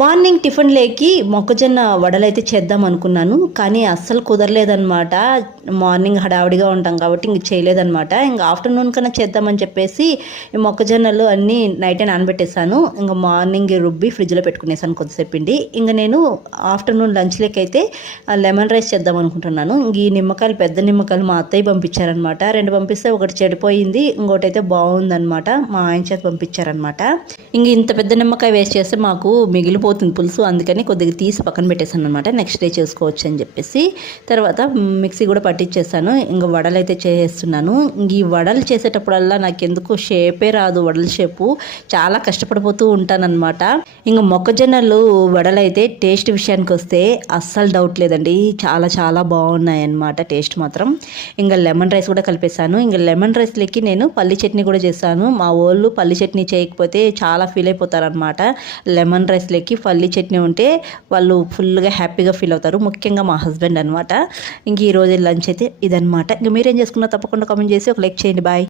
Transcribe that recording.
Morning tiffin లేకి మొక్కజొన్న వడలైతే చేద్దాం అనుకున్నాను కానీ అస్సలు కుదరలేదనమాట మార్నింగ్ హడావిడిగా ఉంటాం కాబట్టి ఇంక చేయలేదనమాట ఇంకా ఆఫ్టర్నూన్ కన్నా చేద్దామని చెప్పేసి ఈ మొక్కజొన్నలు అన్నీ నైటే నానబెట్టేశాను. ఇంకా మార్నింగ్ రుబ్బి ఫ్రిడ్జ్లో పెట్టుకునేసాను కొద్దిసేపండి. ఇంకా నేను ఆఫ్టర్నూన్ లంచ్ అయితే లెమన్ రైస్ చేద్దాం అనుకుంటున్నాను. ఇంక ఈ నిమ్మకాయలు పెద్ద నిమ్మకాయలు మా అత్తయ్య పంపించారనమాట రెండు పంపిస్తే ఒకటి చెడిపోయింది ఇంకోటి అయితే బాగుందనమాట మా ఆయన చేత పంపించారనమాట ఇంక ఇంత పెద్ద నిమ్మకాయ వేస్ట్ చేస్తే మాకు పోతుంది పులుసు. అందుకని కొద్దిగా తీసి పక్కన పెట్టేశాను అనమాట నెక్స్ట్ డే చేసుకోవచ్చు అని చెప్పేసి. తర్వాత మిక్సీ కూడా పట్టించేసాను ఇంకా వడలు అయితే చేస్తున్నాను ఇంక ఈ వడలు చేసేటప్పుడల్లా నాకు ఎందుకు షేపే రాదు వడల షేపు. చాలా కష్టపడిపోతూ ఉంటానన్నమాట. ఇంకా మొక్కజొన్నలు వడలు అయితే టేస్ట్ విషయానికి వస్తే అస్సలు డౌట్ లేదండి. చాలా చాలా బాగున్నాయి అన్నమాట టేస్ట్ మాత్రం. ఇంకా లెమన్ రైస్ కూడా కలిపేశాను. ఇంకా లెమన్ రైస్లోకి నేను పల్లి చట్నీ కూడా చేశాను. మా వాళ్ళు పల్లి చట్నీ చేయకపోతే చాలా ఫీల్ అయిపోతారనమాట లెమన్ రైస్లోకి పల్లి చట్నీ ఉంటే వాళ్ళు ఫుల్గా హ్యాపీగా ఫీల్ అవుతారు. ముఖ్యంగా మా హస్బెండ్ అనమాట ఇంక ఈరోజు లంచ్ అయితే ఇదనమాట ఇంక మీరేం చేసుకున్నా తప్పకుండా కామెంట్ చేసి ఒక లైక్ చేయండి. బాయ్.